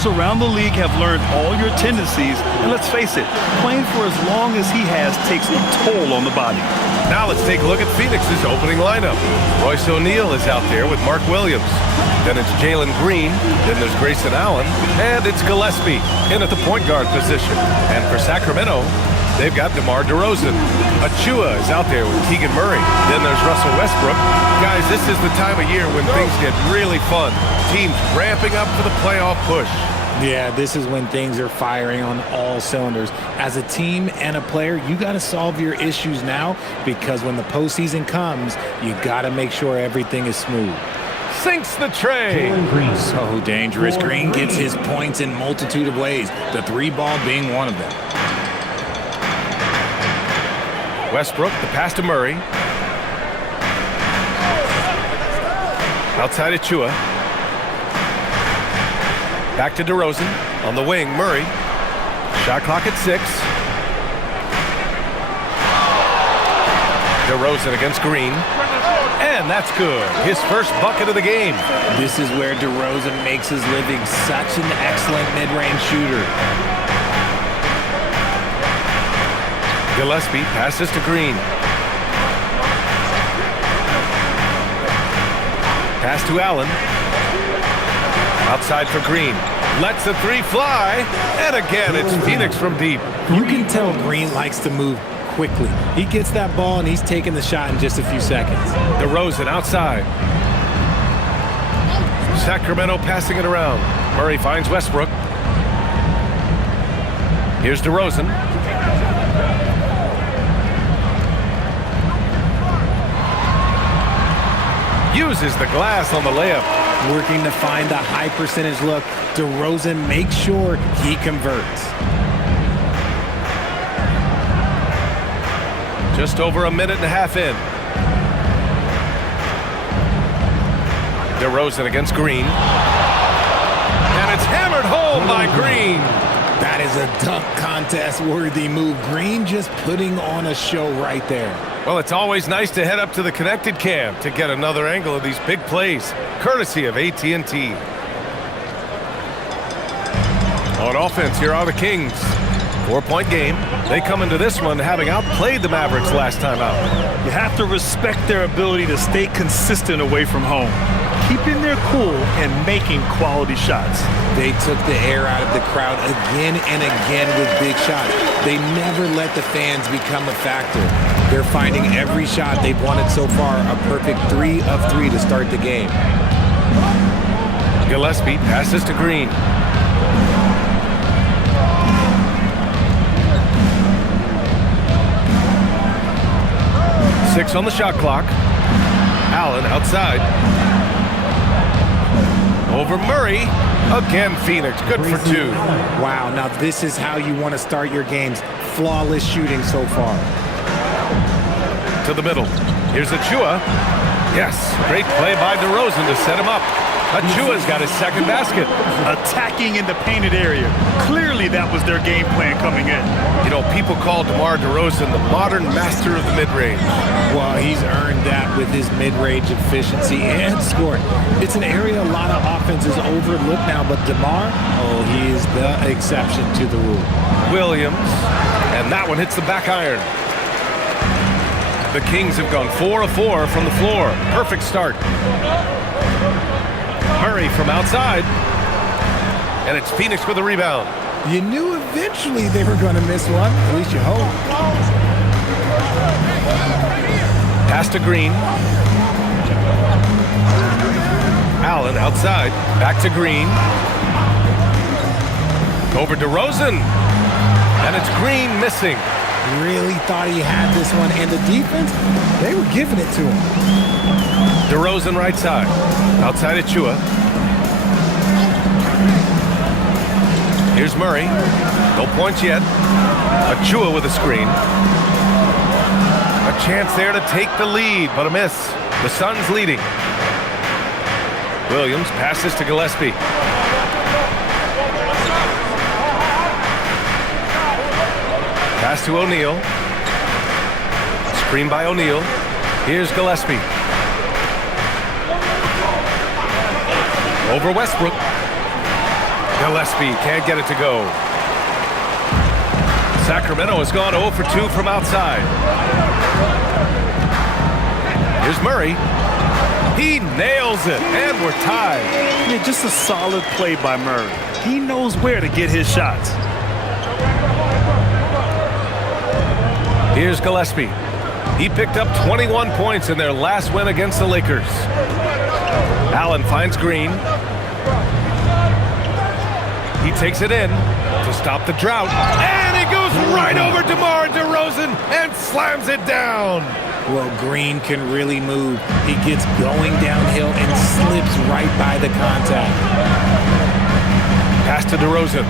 Coaches around the league have learned all your tendencies, and let's face it, playing for as long as he has takes a toll on the body. Now let's take a look at Phoenix's opening lineup. Royce O'Neal is out there with Mark Williams. Then it's Jalen Green. Then there's Grayson Allen. And it's Gillespie in at the point guard position. And for Sacramento, they've got DeMar DeRozan. Achua is out there with Keegan Murray. Then there's Russell Westbrook. Guys, this is the time of year when things get really fun. Teams ramping up for the playoff push. Yeah, this is when things are firing on all cylinders. As a team and a player, you got to solve your issues now, because when the postseason comes, you got to make sure everything is smooth. Sinks the tray. So dangerous. Green gets his points in multitude of ways, the three ball being one of them. Westbrook, the pass to Murray. Outside Achua. Back to DeRozan. On the wing, Murray. Shot clock at 6. DeRozan against Green. And that's good. His first bucket of the game. This is where DeRozan makes his living. Such an excellent mid-range shooter. Gillespie passes to Green. Pass to Allen. Outside for Green. Lets the three fly. And again, it's Phoenix from deep. You can tell Green likes to move quickly. He gets that ball and he's taking the shot in just a few seconds. DeRozan outside. Sacramento passing it around. Murray finds Westbrook. Here's DeRozan. Uses the glass on the layup. Working to find the high percentage look. DeRozan makes sure he converts. Just over a minute and a half in. DeRozan against Green. And it's hammered home by Green. That is a dunk contest worthy move. Green just putting on a show right there. Well, it's always nice to head up to the Connected Cam to get another angle of these big plays, courtesy of AT&T. On offense, here are the Kings. 4-point game. They come into this one having outplayed the Mavericks last time out. You have to respect their ability to stay consistent away from home, keeping their cool and making quality shots. They took the air out of the crowd again and again with big shots. They never let the fans become a factor. They're finding every shot they've wanted so far a perfect 3 of 3 to start the game. Gillespie passes to Green. Six on the shot clock. Allen outside. Over Murray. Again, Phoenix. Good for 2. Wow, now this is how you want to start your games. Flawless shooting so far. To the middle. Here's Achua. Yes, great play by DeRozan to set him up. Achua's got his second basket. Attacking in the painted area. Clearly that was their game plan coming in. You know, people call DeMar DeRozan the modern master of the mid-range. Well, he's earned that with his mid-range efficiency and scoring. It's an area a lot of offenses overlook now, but DeMar, oh, he is the exception to the rule. Williams, and that one hits the back iron. The Kings have gone 4 of 4 from the floor. Perfect start. Murray from outside. And it's Phoenix with a rebound. You knew eventually they were going to miss one. At least you hope. Pass to Green. Allen outside. Back to Green. Over DeRozan. And it's Green missing. Really thought he had this one. And the defense, they were giving it to him. DeRozan right side. Outside Achua. Here's Murray. No points yet. Achua with a screen. A chance there to take the lead, but a miss. The Suns leading. Williams passes to Gillespie. Pass to O'Neal. Screen by O'Neal. Here's Gillespie. Over Westbrook. Gillespie can't get it to go. Sacramento has gone 0 for 2 from outside. Here's Murray. He nails it, and we're tied. Yeah, just a solid play by Murray. He knows where to get his shots. Here's Gillespie. He picked up 21 points in their last win against the Lakers. Allen finds Green. He takes it in to stop the drought. And he goes right over DeMar DeRozan and slams it down. Well, Green can really move. He gets going downhill and slips right by the contact. Pass to DeRozan.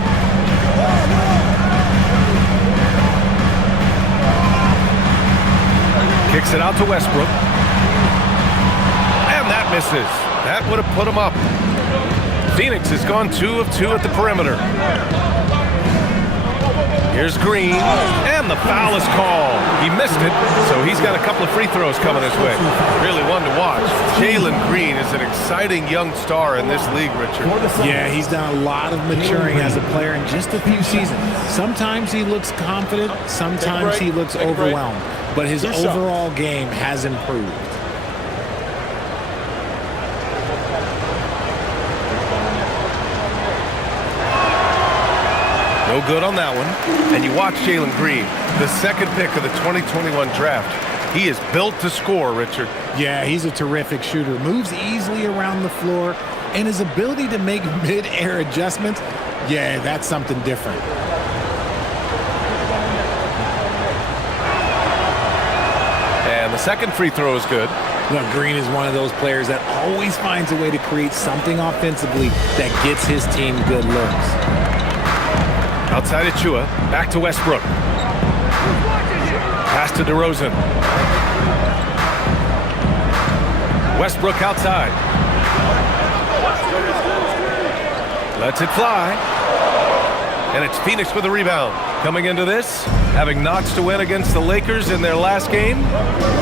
Kicks it out to Westbrook. And that misses. That would have put him up. Phoenix has gone 2 of 2 at the perimeter. Here's Green, and the foul is called. He missed it, so he's got a couple of free throws coming his way. Really one to watch. Jalen Green is an exciting young star in this league, Richard. Yeah, he's done a lot of maturing as a player in just a few seasons. Sometimes he looks confident, sometimes he looks overwhelmed, but his overall game has improved. No good on that one. And you watch Jalen Green, the second pick of the 2021 draft. He is built to score, Richard. Yeah, he's a terrific shooter. Moves easily around the floor, and his ability to make mid-air adjustments, yeah, that's something different. And the second free throw is good. Look, Green is one of those players that always finds a way to create something offensively that gets his team good looks. Outside of Chua, back to Westbrook. Pass to DeRozan. Westbrook outside. Lets it fly. And it's Phoenix with the rebound. Coming into this, having notched a win against the Lakers in their last game.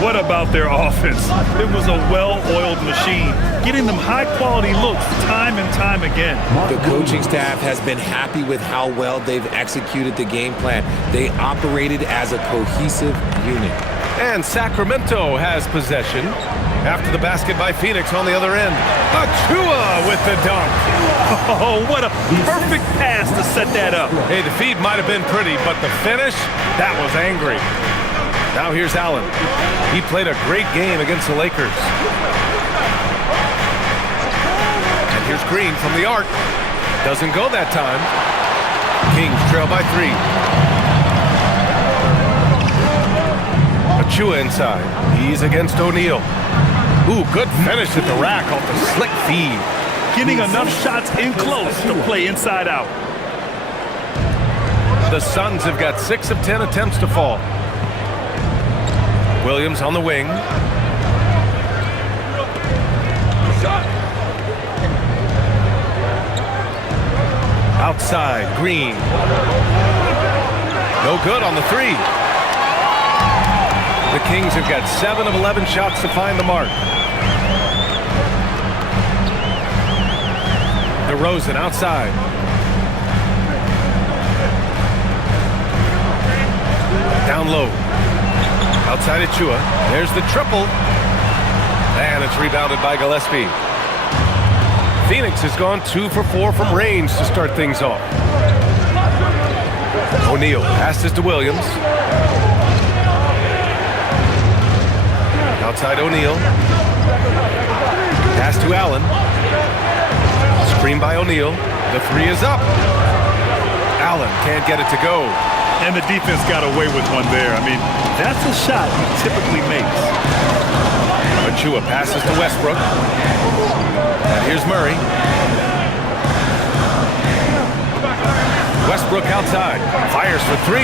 What about their offense? It was a well-oiled machine, getting them high-quality looks time and time again. The coaching staff has been happy with how well they've executed the game plan. They operated as a cohesive unit. And Sacramento has possession after the basket by Phoenix on the other end. Achua with the dunk. Oh, what a perfect pass to set that up. Hey, the feed might have been pretty, but the finish, that was angry. Now here's Allen. He played a great game against the Lakers. And here's Green from the arc. Doesn't go that time. Kings trail by 3. Achua inside. He's against O'Neal. Ooh, good finish at the rack off the slick feed. Getting enough shots in close to play inside out. The Suns have got 6 of 10 attempts to fall. Williams on the wing. Outside, Green. No good on the 3. The Kings have got 7 of 11 shots to find the mark. DeRozan outside. Down low. Outside of Chua. There's the triple. And it's rebounded by Gillespie. Phoenix has gone 2 for 4 from range to start things off. O'Neal passes to Williams. Outside O'Neal. Pass to Allen. Screen by O'Neal. The 3 is up. Allen can't get it to go. And the defense got away with one there. I mean, that's a shot he typically makes. Achua passes to Westbrook. And here's Murray. Westbrook outside. Fires for 3.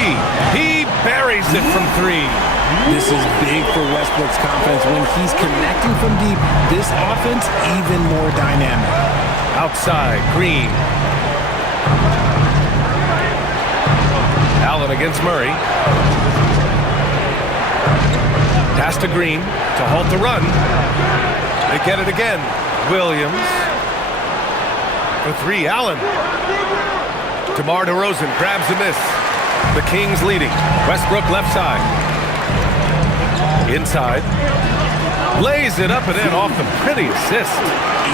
He buries it from 3. This is big for Westbrook's confidence. When he's connecting from deep, this offense even more dynamic. Outside, Green. Allen against Murray. Pass to Green to halt the run. They get it again. Williams. For three, Allen. DeMar DeRozan grabs the miss. The Kings leading. Westbrook left side. Inside. Lays it up and in off the pretty assist.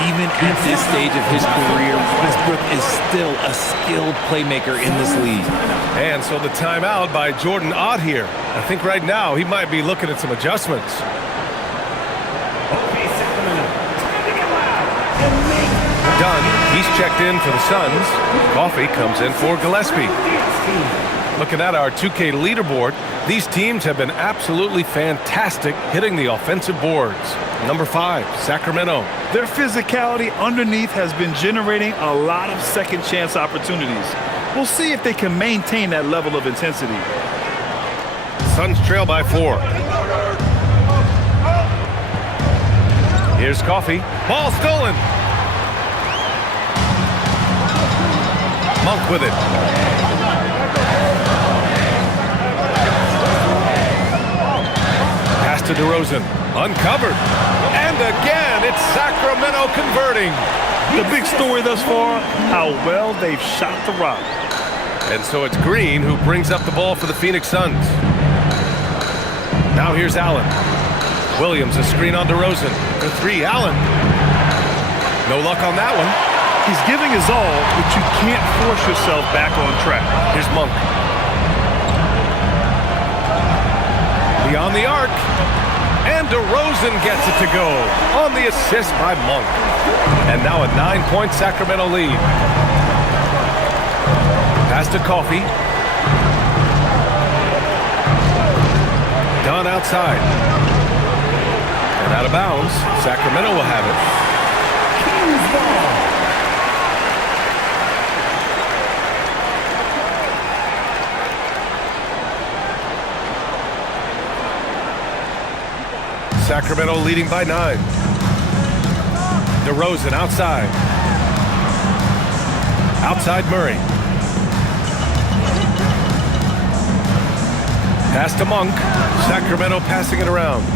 Even at this stage of his career, Westbrook is still a skilled playmaker in this league. And so the timeout by Jordan Ott here. I think right now he might be looking at some adjustments. Dunn, he's checked in for the Suns. Coffee comes in for Gillespie. Looking at our 2K leaderboard, these teams have been absolutely fantastic hitting the offensive boards. Number 5, Sacramento. Their physicality underneath has been generating a lot of second chance opportunities. We'll see if they can maintain that level of intensity. Suns trail by 4. Here's Coffee. Ball stolen. Monk with it. Pass to DeRozan. Uncovered. And again, it's Sacramento converting. The big story thus far, how well they've shot the rock. And so it's Green who brings up the ball for the Phoenix Suns. Now here's Allen. Williams, a screen on DeRozan. For three, Allen. No luck on that one. He's giving his all, but you can't force yourself back on track. Here's Monk. Beyond the arc. And DeRozan gets it to go on the assist by Monk. And now a 9-point Sacramento lead. Pass to Coffee. Dunn outside. And out of bounds. Sacramento will have it. Kings ball. Sacramento leading by 9. DeRozan outside. Outside Murray. Pass to Monk. Sacramento passing it around.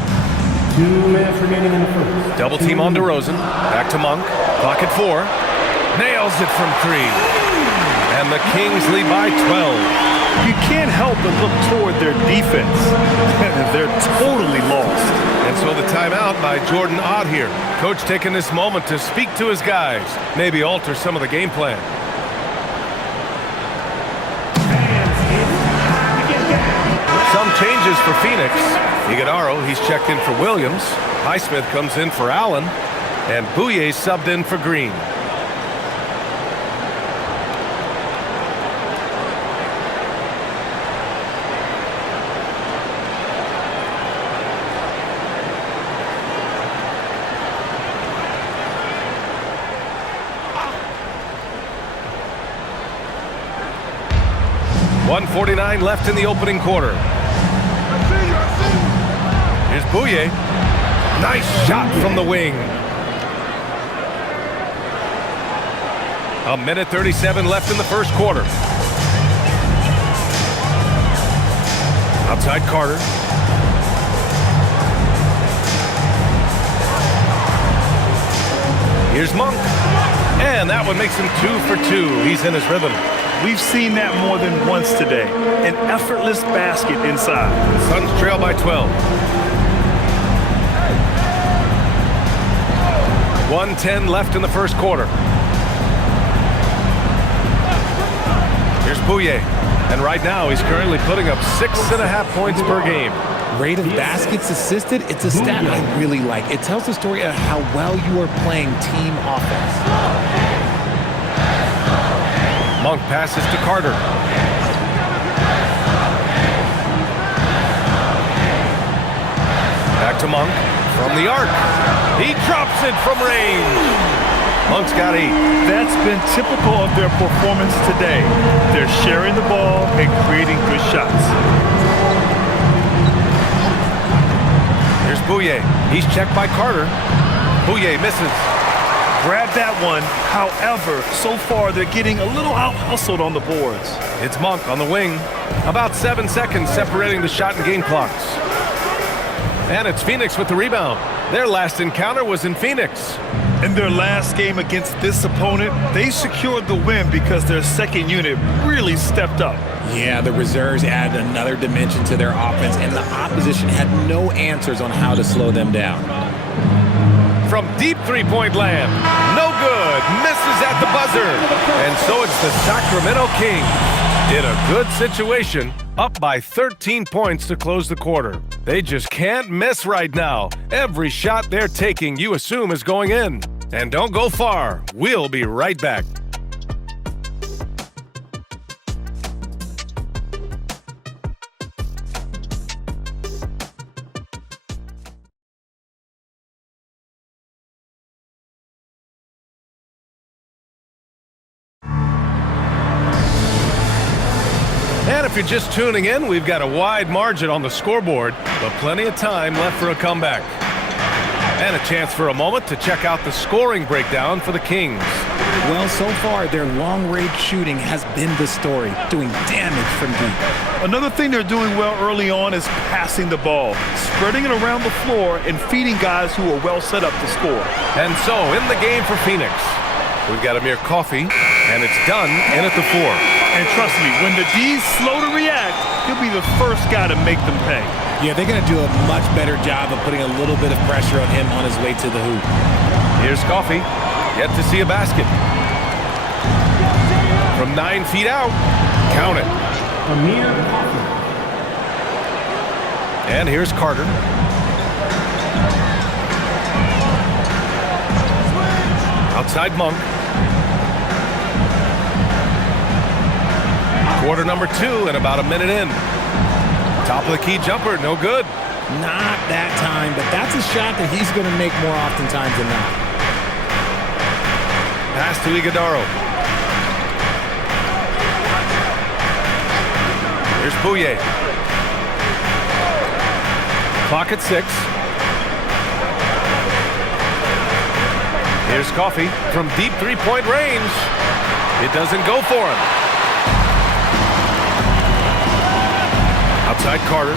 2 minutes remaining in the first. Double team on DeRozan. Back to Monk. Clock at 4. Nails it from 3. And the Kings lead by 12. You can't help but look toward their defense. They're totally lost. And so the timeout by Jordan Ott here. Coach taking this moment to speak to his guys. Maybe alter some of the game plan. Some changes for Phoenix. Iguodala, he's checked in for Williams. Highsmith comes in for Allen. And Bouye subbed in for Green. .149 left in the opening quarter. Here's Bouye. Nice shot from the wing. 1:37 left in the first quarter. Outside Carter. Here's Monk. And that one makes him 2 for 2. He's in his rhythm. We've seen that more than once today. An effortless basket inside. Suns trail by 12. 1:10 left in the first quarter. Here's Bouye. And right now he's currently putting up 6.5 points per game. Rate of baskets assisted, it's a stat I really like. It tells the story of how well you are playing team offense. Monk passes to Carter. Back to Monk from the arc. He drops it from range. Monk's got 8. That's been typical of their performance today. They're sharing the ball and creating good shots. Here's Bouye. He's checked by Carter. Bouye misses. Grab that one. However, so far they're getting a little out-hustled on the boards. It's Monk on the wing. About 7 seconds separating the shot and game clocks. And it's Phoenix with the rebound. Their last encounter was in Phoenix. In their last game against this opponent, they secured the win because their second unit really stepped up. Yeah, the reserves added another dimension to their offense, and the opposition had no answers on how to slow them down. From deep three-point land, no good, misses at the buzzer. And so it's the Sacramento Kings in a good situation, up by 13 points to close the quarter. They just can't miss right now. Every shot they're taking, you assume, is going in. And don't go far. We'll be right back. And if you're just tuning in, we've got a wide margin on the scoreboard, but plenty of time left for a comeback. And a chance for a moment to check out the scoring breakdown for the Kings. Well, so far, their long-range shooting has been the story, doing damage from deep. Another thing they're doing well early on is passing the ball, spreading it around the floor and feeding guys who are well set up to score. And so, in the game for Phoenix, we've got Amir Coffey, and it's done in at the 4. And trust me, when the D's slow to react, he'll be the first guy to make them pay. Yeah, they're going to do a much better job of putting a little bit of pressure on him on his way to the hoop. Here's Coffey, yet to see a basket. From 9 feet out, count it. Amir Coffey. And here's Carter. Outside Monk. Quarter number 2 and about a minute in. Top of the key jumper, no good. Not that time, but that's a shot that he's going to make more oftentimes than not. Pass to Iguodaro. Here's Bouye. Clock at 6. Here's Coffey from deep three-point range. It doesn't go for him. Outside Carter.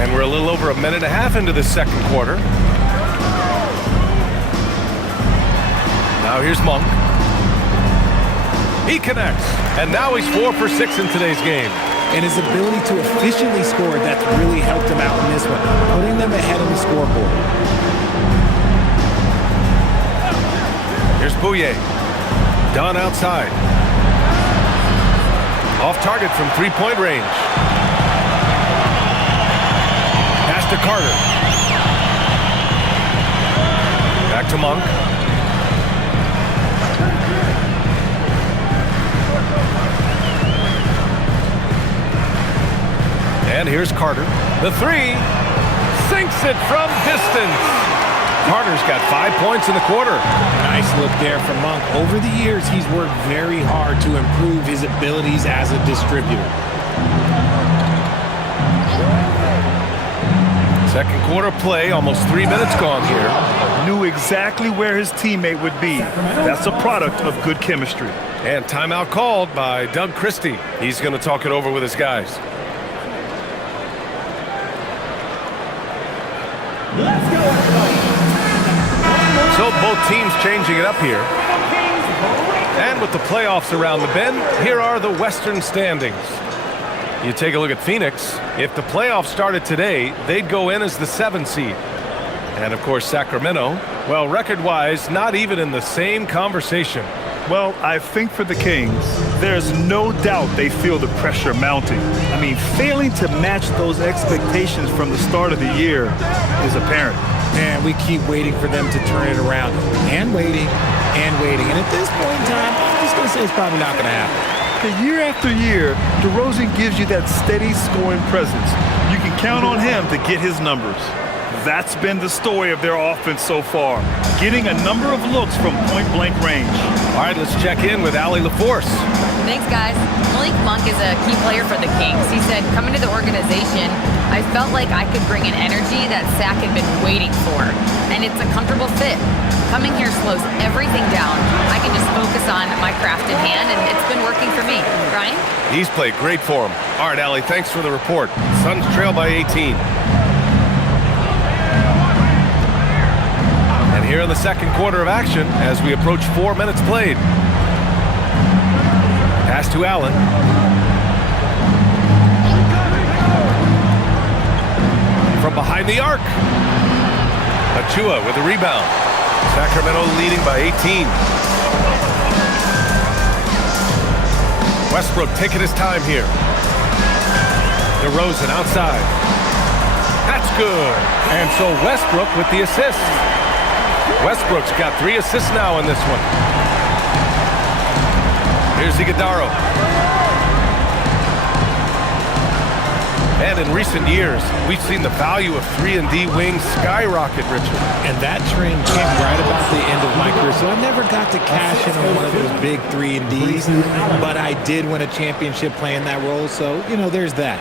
And we're a little over a minute and a half into the second quarter. Now here's Monk. He connects. And now he's 4 for 6 in today's game. And his ability to efficiently score, that's really helped him out in this one, putting them ahead of the scoreboard. Here's Bouye. Done outside. Off target from three-point range. Pass to Carter. Back to Monk. And here's Carter. The 3. Sinks it from distance. Carter's got 5 points in the quarter. Nice look there from Monk. Over the years, he's worked very hard to improve his abilities as a distributor. Second quarter play, almost 3 minutes gone here. Knew exactly where his teammate would be. That's a product of good chemistry. And timeout called by Doug Christie. He's going to talk it over with his guys. Let's go, everybody. So both teams changing it up here. And with the playoffs around the bend, here are the Western standings. You take a look at Phoenix. If the playoffs started today, they'd go in as the 7 seed. And of course, Sacramento, well, record-wise, not even in the same conversation. Well, I think for the Kings, there's no doubt they feel the pressure mounting. I mean, failing to match those expectations from the start of the year is apparent. Man, we keep waiting for them to turn it around. And waiting, and waiting. And at this point in time, I'm just going to say it's probably not going to happen. Year after year, DeRozan gives you that steady scoring presence. You can count on him to get his numbers. That's been the story of their offense so far, getting a number of looks from point-blank range. All right, let's check in with Allie LaForce. Thanks, guys. Malik Monk is a key player for the Kings. He said, coming to the organization, I felt like I could bring an energy that Sac had been waiting for, and it's a comfortable fit. Coming here slows everything down. I can just focus on my craft in hand, and it's been working for me. Brian? He's played great for him. All right, Allie, thanks for the report. Suns trail by 18. here in the second quarter of action as we approach 4 minutes played. Pass to Allen. From behind the arc. Achua with a rebound. Sacramento leading by 18. Westbrook taking his time here. DeRozan outside. That's good. And so Westbrook with the assist. Westbrook's got 3 assists now in this one. Here's Iguodala. And in recent years, we've seen the value of 3-and-D wings skyrocket, Richard. And that trend came right about the end of my career, so I never got to cash in on one of those big 3-and-Ds, but I did win a championship playing that role, so, you know, there's that.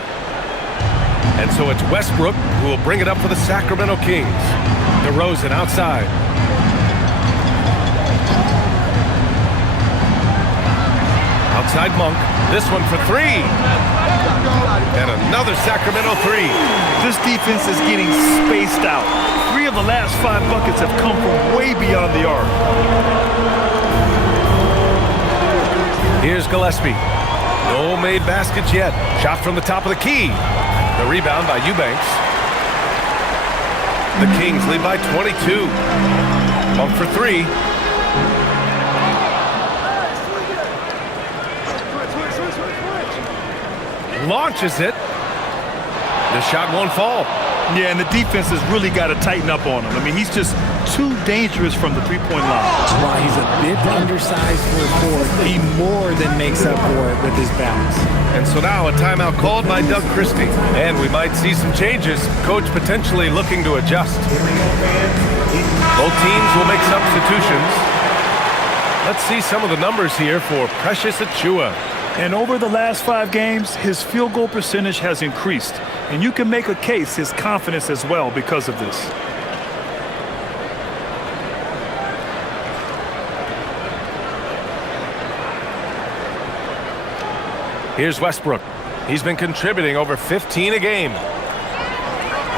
And so it's Westbrook who will bring it up for the Sacramento Kings. DeRozan outside. Outside Monk. This one for 3. And another Sacramento 3. This defense is getting spaced out. 3 of the last 5 buckets have come from way beyond the arc. Here's Gillespie. No made baskets yet. Shot from the top of the key. The rebound by Eubanks. The Kings lead by 22. Monk for 3. Launches it. The shot won't fall. Yeah, and the defense has really got to tighten up on him. I mean, he's just too dangerous from the three-point line. While he's a bit undersized for a forward, he more than makes up for it with his bounce. And so now a timeout called by Doug Christie. And we might see some changes. Coach potentially looking to adjust. Both teams will make substitutions. Let's see some of the numbers here for Precious Achiuwa. And over the last 5 games, his field goal percentage has increased. And you can make a case his confidence as well because of this. Here's Westbrook. He's been contributing over 15 a game.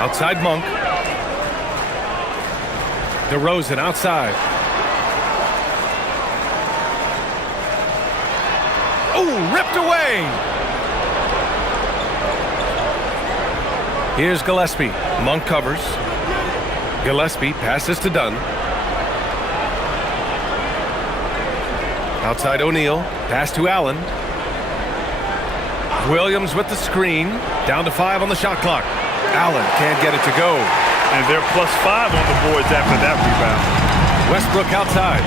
Outside Monk. DeRozan outside. Oh, ripped away. Here's Gillespie. Monk covers. Gillespie passes to Dunn. Outside O'Neal. Pass to Allen. Williams with the screen. Down to 5 on the shot clock. Allen can't get it to go. And they're +5 on the boards after that rebound. Westbrook outside.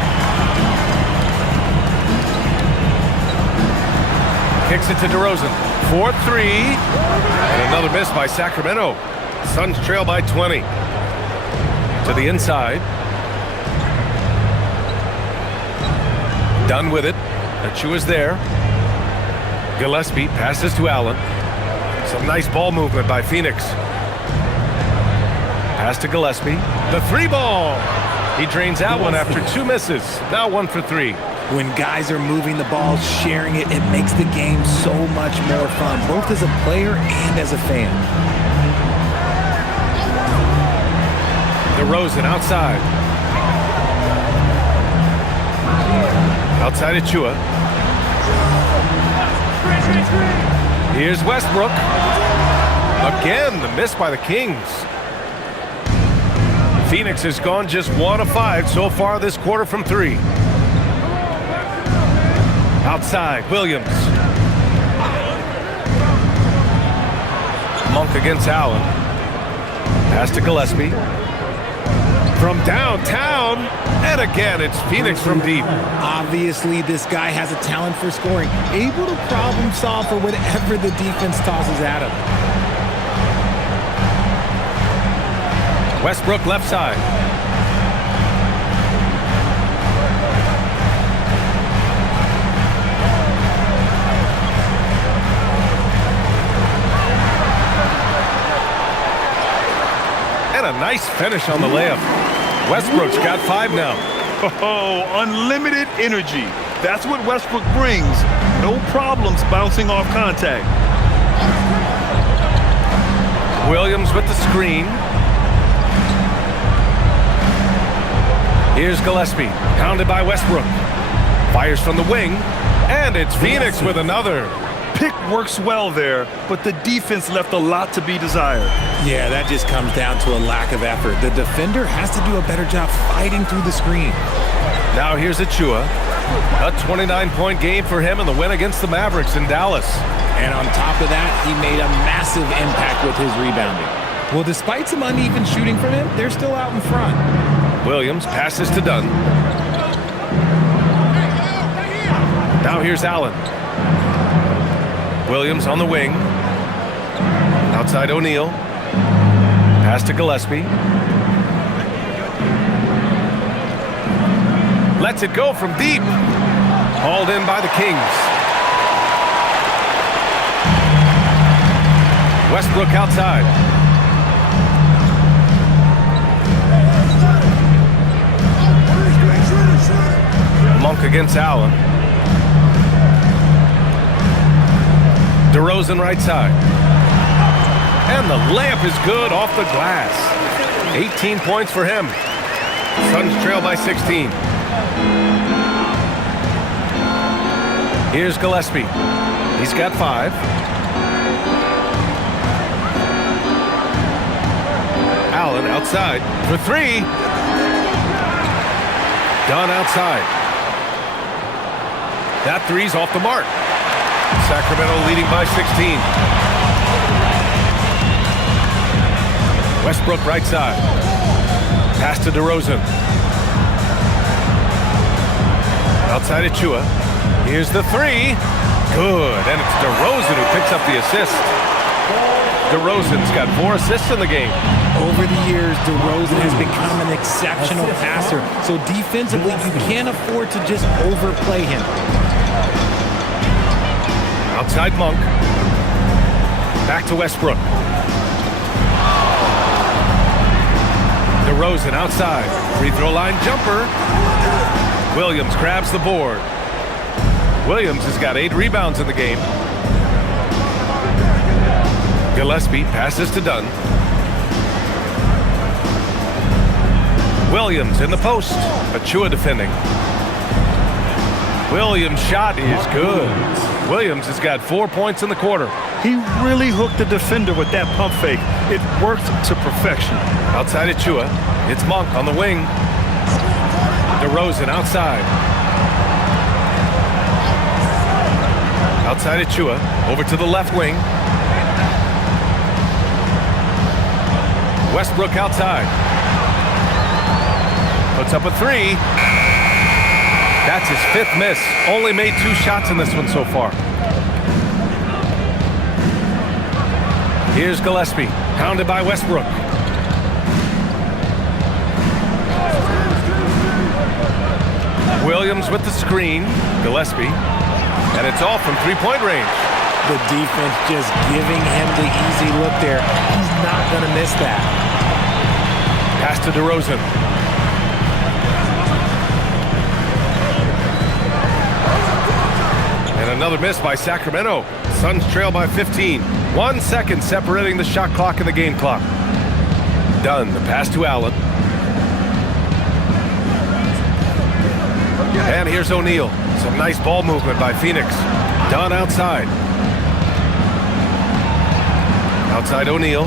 Kicks it to DeRozan. 4-3. And another miss by Sacramento. Suns trail by 20. To the inside. Dunn with it. Achiuwa's there. Gillespie passes to Allen. Some nice ball movement by Phoenix. Pass to Gillespie. The 3-ball. He drains out one after 2 misses. Now 1 for 3. When guys are moving the ball, sharing it, it makes the game so much more fun, both as a player and as a fan. DeRozan outside. Outside Achiuwa. Here's Westbrook. Again, the miss by the Kings. Phoenix has gone just 1 of 5 so far this quarter from 3. Outside, Williams. Monk against Allen. Pass to Gillespie. From downtown, and again, it's Phoenix from deep. Obviously, this guy has a talent for scoring, able to problem solve for whatever the defense tosses at him. Westbrook left side. And a nice finish on the layup. Westbrook's got 5 now. Oh, unlimited energy. That's what Westbrook brings. No problems bouncing off contact. Williams with the screen. Here's Gillespie, pounded by Westbrook. Fires from the wing, and it's Phoenix with another. Pick works well there, but the defense left a lot to be desired. Yeah, that just comes down to a lack of effort. The defender has to do a better job fighting through the screen. Now here's Achua. A 29-point game for him in the win against the Mavericks in Dallas. And on top of that, he made a massive impact with his rebounding. Well, despite some uneven shooting from him, they're still out in front. Williams passes to Dunn. Now here's Allen. Williams on the wing. Outside O'Neal. Pass to Gillespie. Lets it go from deep. Hauled in by the Kings. Westbrook outside. Monk against Allen. DeRozan right side. And the layup is good off the glass. 18 points for him. Suns trail by 16. Here's Gillespie. He's got 5. Allen outside for 3. Dunn outside. That three's off the mark. Sacramento leading by 16. Westbrook right side. Pass to DeRozan. Outside Achua. Here's the 3. Good. And it's DeRozan who picks up the assist. DeRozan's got 4 assists in the game. Over the years, DeRozan has become an exceptional passer. So defensively, you can't afford to just overplay him. Outside Monk. Back to Westbrook. DeRozan outside. Free throw line jumper. Williams grabs the board. Williams has got 8 rebounds in the game. Gillespie passes to Dunn. Williams in the post. Achua defending. Williams' shot is good. Williams has got 4 points in the quarter. He really hooked the defender with that pump fake. It worked to perfection. Outside Achua, it's Monk on the wing. DeRozan outside. Outside Achua, over to the left wing. Westbrook outside. Puts up a 3. That's his 5th miss. Only made 2 shots in this one so far. Here's Gillespie, pounded by Westbrook. Williams with the screen. Gillespie. And it's all from 3-point range. The defense just giving him the easy look there. He's not going to miss that. Pass to DeRozan. And another miss by Sacramento. Suns trail by 15. 1 second separating the shot clock and the game clock. Dunn, the pass to Allen. And here's O'Neal. Some nice ball movement by Phoenix. Dunn outside. Outside O'Neal.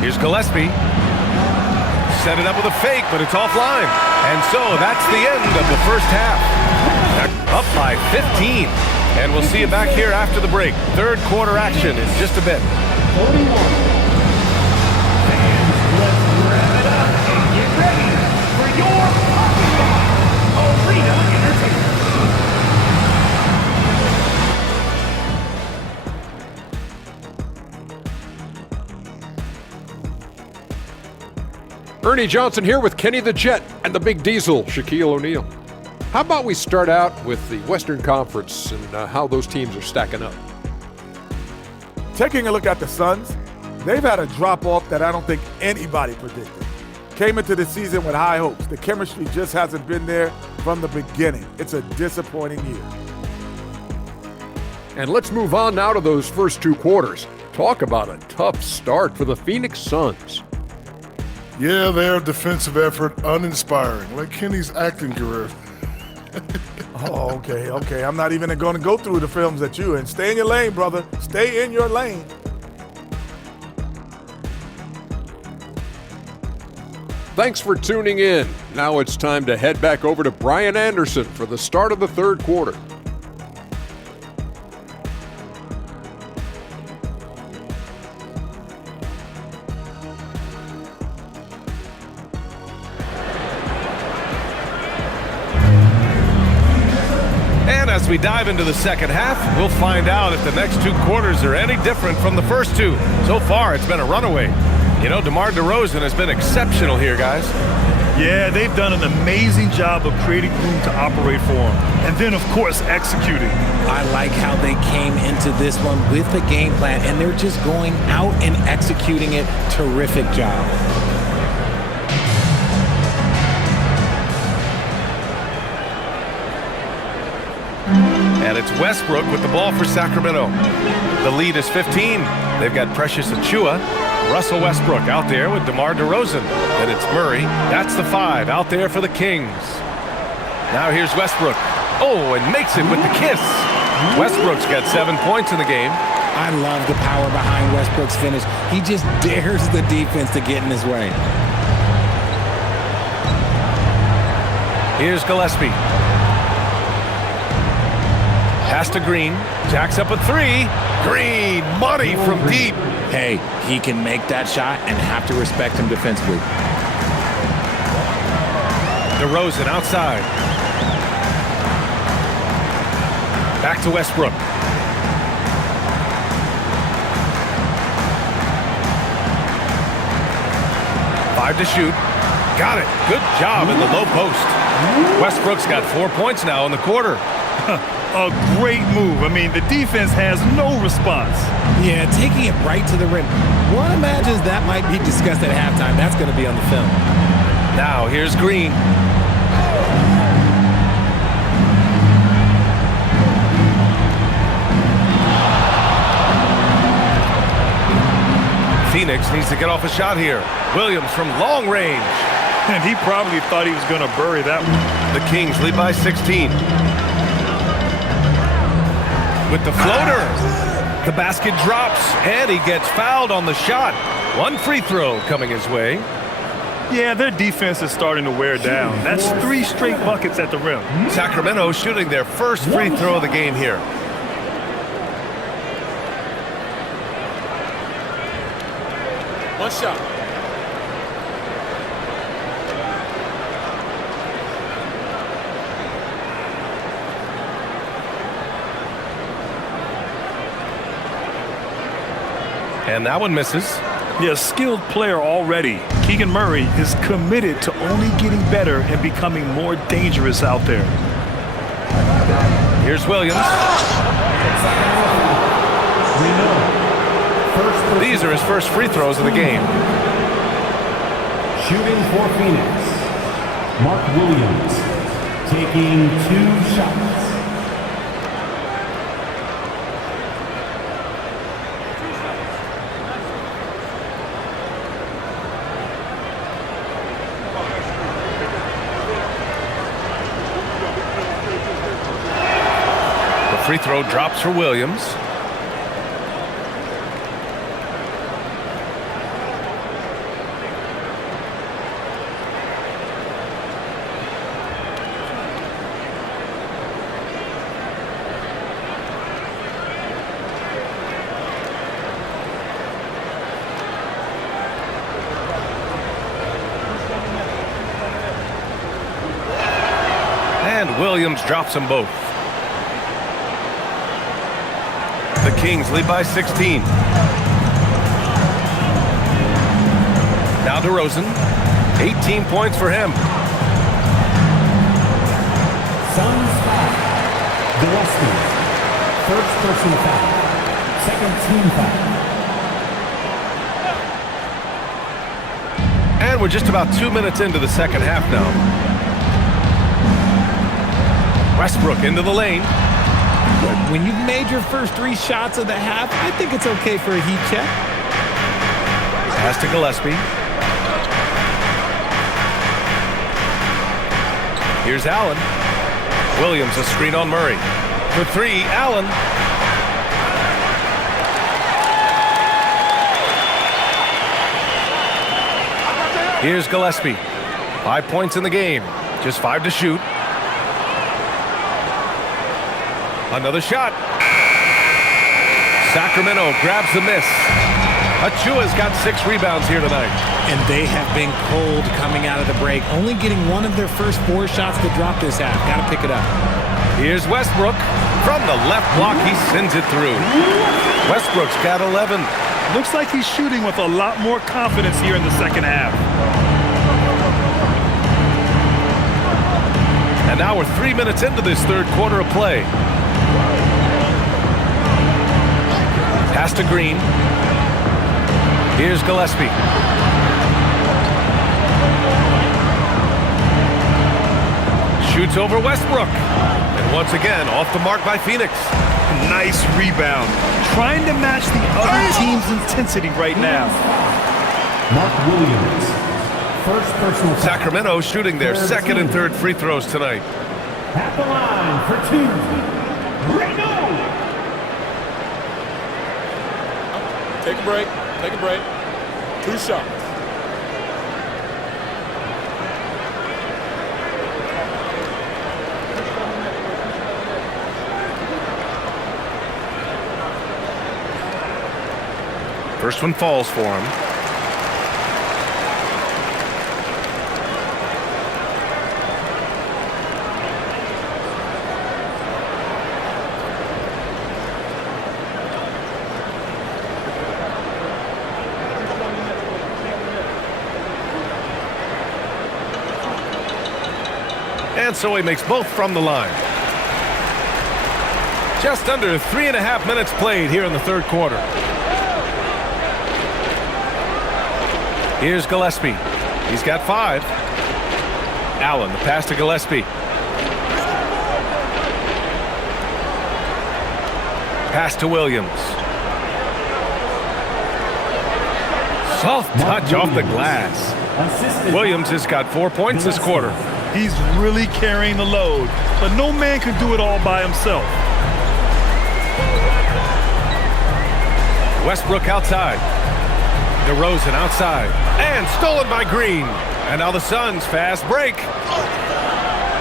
Here's Gillespie. Set it up with a fake, but it's offline. And so that's the end of the first half. Up by 15. And we'll see you back here after the break. Third quarter action in just a bit. 41. Fans, let's wrap it up and get ready for your Hockey Rock Arena Entertainment. Ernie Johnson here with Kenny the Jet and the Big Diesel, Shaquille O'Neal. How about we start out with the Western Conference and how those teams are stacking up? Taking a look at the Suns, they've had a drop-off that I don't think anybody predicted. Came into the season with high hopes. The chemistry just hasn't been there from the beginning. It's a disappointing year. And let's move on now to those first 2 quarters. Talk about a tough start for the Phoenix Suns. Yeah, their defensive effort uninspiring, like Kenny's acting career. Oh, okay. I'm not even going to go through the films that you in. Stay in your lane, brother. Stay in your lane. Thanks for tuning in. Now it's time to head back over to Brian Anderson for the start of the third quarter. And as we dive into the second half, we'll find out if the next two quarters are any different from the first two. So far, it's been a runaway. You know, DeMar DeRozan has been exceptional here, guys. Yeah, they've done an amazing job of creating room to operate for him. And then, of course, executing. I like how they came into this one with a game plan, and they're just going out and executing it. Terrific job. And it's Westbrook with the ball for Sacramento. The lead is 15. They've got Precious Achiuwa. Russell Westbrook out there with DeMar DeRozan. And it's Murray. That's the 5 out there for the Kings. Now here's Westbrook. Oh, and makes it with the kiss. Westbrook's got 7 points in the game. I love the power behind Westbrook's finish. He just dares the defense to get in his way. Here's Gillespie. Pass to Green. Jacks up a 3. Green, money from deep. Hey, he can make that shot and have to respect him defensively. DeRozan outside. Back to Westbrook. Five to shoot. Got it. Good job in the low post. Westbrook's got 4 points now in the quarter. A great move. I mean, the defense has no response. Yeah, taking it right to the rim. One imagines that might be discussed at halftime. That's going to be on the film. Now here's Green. Phoenix needs to get off a shot here. Williams from long range. And he probably thought he was going to bury that one. The Kings lead by 16. With the floater. The basket drops, and he gets fouled on the shot. One free throw coming his way. Yeah, their defense is starting to wear down. That's 3 straight buckets at the rim. Sacramento shooting their first free throw of the game here. One shot. And that one misses. Yeah, a skilled player already. Keegan Murray is committed to only getting better and becoming more dangerous out there. Here's Williams. These are his first free throws of the game. Shooting for Phoenix, Mark Williams, taking 2 shots. Free throw drops for Williams. And Williams drops them both. The Kings lead by 16. Now DeRozan, 18 points for him. Suns foul. Gillespie, first personal foul. Second team foul. And we're just about 2 minutes into the second half now. Westbrook into the lane. When you've made your first 3 shots of the half, I think it's okay for a heat check. Pass to Gillespie. Here's Allen. Williams a screen on Murray. For three, Allen. Here's Gillespie. 5 points in the game. Just 5 to shoot. Another shot. Sacramento grabs the miss. Achua's got 6 rebounds here tonight. And they have been cold coming out of the break. Only getting one of their first 4 shots to drop this half. Got to pick it up. Here's Westbrook. From the left block, he sends it through. Westbrook's got 11. Looks like he's shooting with a lot more confidence here in the second half. And now we're 3 minutes into this third quarter of play. Pass to Green. Here's Gillespie. Shoots over Westbrook. And once again, off the mark by Phoenix. Nice rebound. Trying to match the other team's intensity right now. Mark Williams, first personal foul. Sacramento shooting their second and third free throws tonight. At the line for 2. Reno. Take a break. Take a break. 2 shots. First one falls for him. And so he makes both from the line. Just under 3.5 minutes played here in the third quarter. Here's Gillespie. He's got 5. Allen, the pass to Gillespie. Pass to Williams. Soft touch off the glass. Williams has got 4 points this quarter. He's really carrying the load, but no man can do it all by himself. Westbrook outside. DeRozan outside. And stolen by Green. And now the Suns fast break.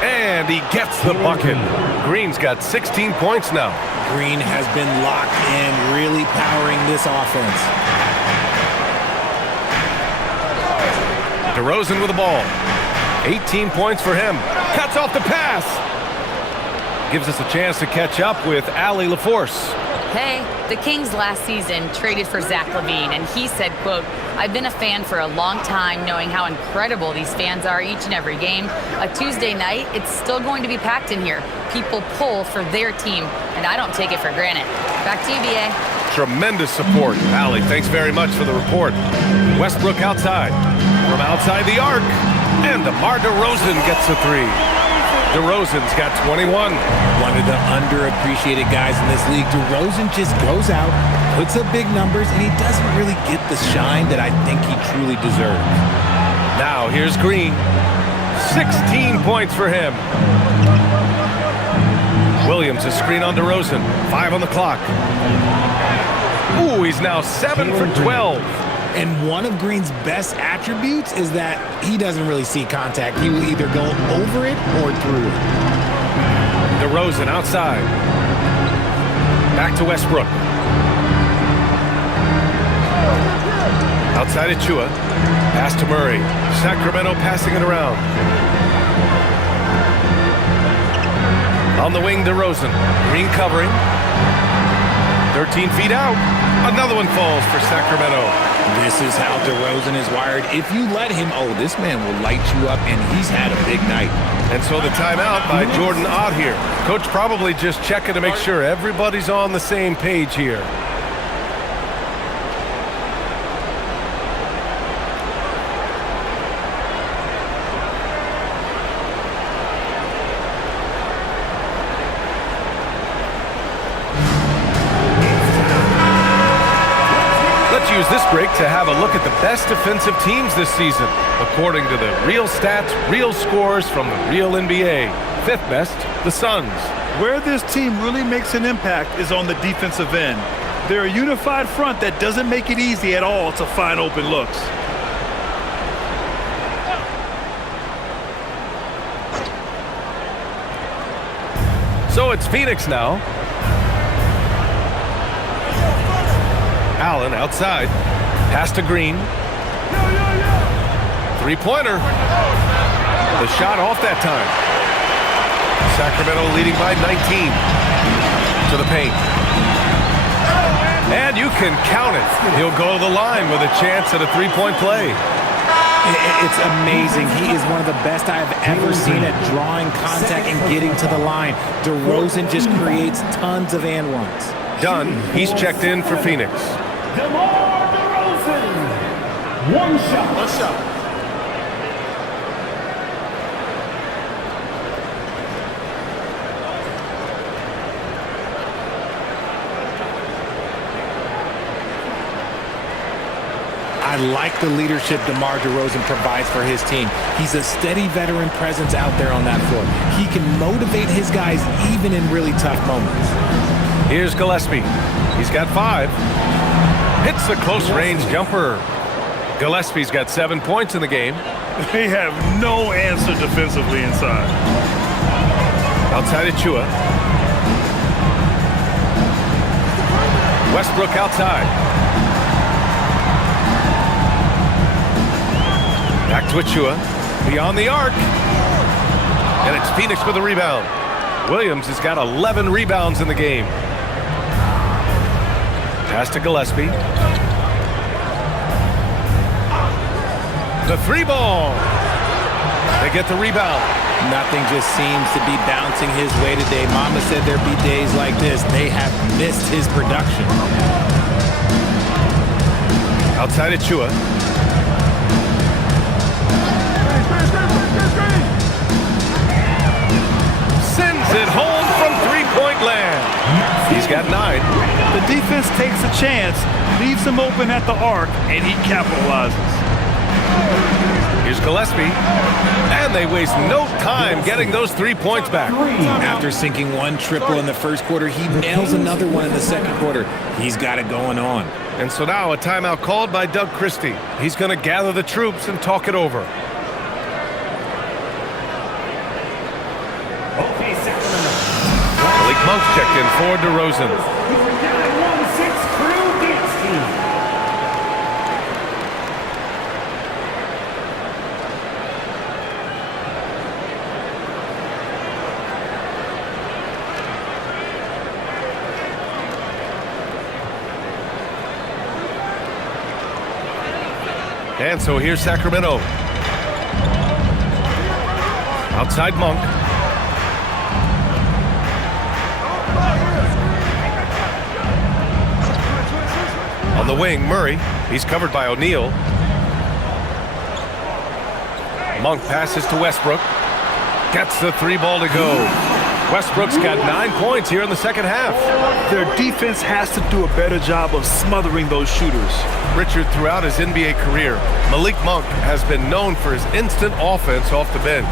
And he gets the bucket. Green's got 16 points now. Green has been locked in, really powering this offense. DeRozan with the ball. 18 points for him. Cuts off the pass. Gives us a chance to catch up with Allie LaForce. Hey, the Kings last season traded for Zach LaVine, and he said, quote, "I've been a fan for a long time, knowing how incredible these fans are each and every game. A Tuesday night, it's still going to be packed in here. People pull for their team, and I don't take it for granted." Back to you, BA. Tremendous support. Allie, thanks very much for the report. Westbrook outside. From outside the arc. And DeMar DeRozan gets a 3. DeRozan's got 21. One of the underappreciated guys in this league. DeRozan just goes out, puts up big numbers, and he doesn't really get the shine that I think he truly deserves. Now here's Green. 16 points for him. Williams, a screen on DeRozan. 5 on the clock. Ooh, he's now 7 for 12. And one of Green's best attributes is that he doesn't really see contact. He will either go over it or through it. DeRozan outside. Back to Westbrook. Outside Achua. Pass to Murray. Sacramento passing it around. On the wing, DeRozan. Green covering. 13 feet out. Another one falls for Sacramento. This is how DeRozan is wired. If you let him, this man will light you up, and he's had a big night. And so the timeout by Jordan Ott here. Coach probably just checking to make sure everybody's on the same page here. use this break to have a look at the best defensive teams this season, according to the real stats, real scores from the real NBA. Fifth best, the Suns. Where this team really makes an impact is on the defensive end. They're a unified front that doesn't make it easy at all to find open looks. So it's Phoenix now. Allen outside. Pass to Green. Three-pointer. The shot off that time. Sacramento leading by 19. To the paint. And you can count it. He'll go to the line with a chance at a three-point play. It's amazing. He is one of the best I've ever seen at drawing contact and getting to the line. DeRozan just creates tons of and ones. Done. He's checked in for Phoenix. DeMar DeRozan. One shot. One shot. I like the leadership DeMar DeRozan provides for his team. He's a steady veteran presence out there on that floor. He can motivate his guys even in really tough moments. Here's Gillespie. He's got 5. Hits the close-range jumper. Gillespie's got 7 points in the game. They have no answer defensively inside. Outside Achua. Westbrook outside. Back to Achua. Beyond the arc. And it's Phoenix with a rebound. Williams has got 11 rebounds in the game. Pass to Gillespie. The 3-ball. They get the rebound. Nothing just seems to be bouncing his way today. Mama said there'd be days like this. They have missed his production. Outside Achua. Sends it home from three-point land. He's got 9. The defense takes a chance, leaves him open at the arc, and he capitalizes. Here's Gillespie. And they waste no time getting those 3 points back. After sinking one triple in the first quarter, he nails another one in the second quarter. He's got it going on. And so now a timeout called by Doug Christie. He's going to gather the troops and talk it over. Okay, Sacramento. Malik Monk's checked in for DeRozan. You are down 1-6 crew dance team. And so here's Sacramento. Outside Monk. On the wing, Murray. He's covered by O'Neal. Monk passes to Westbrook. Gets the 3-ball to go. Westbrook's got 9 points here in the second half. Their defense has to do a better job of smothering those shooters. Richard, throughout his NBA career, Malik Monk has been known for his instant offense off the bench.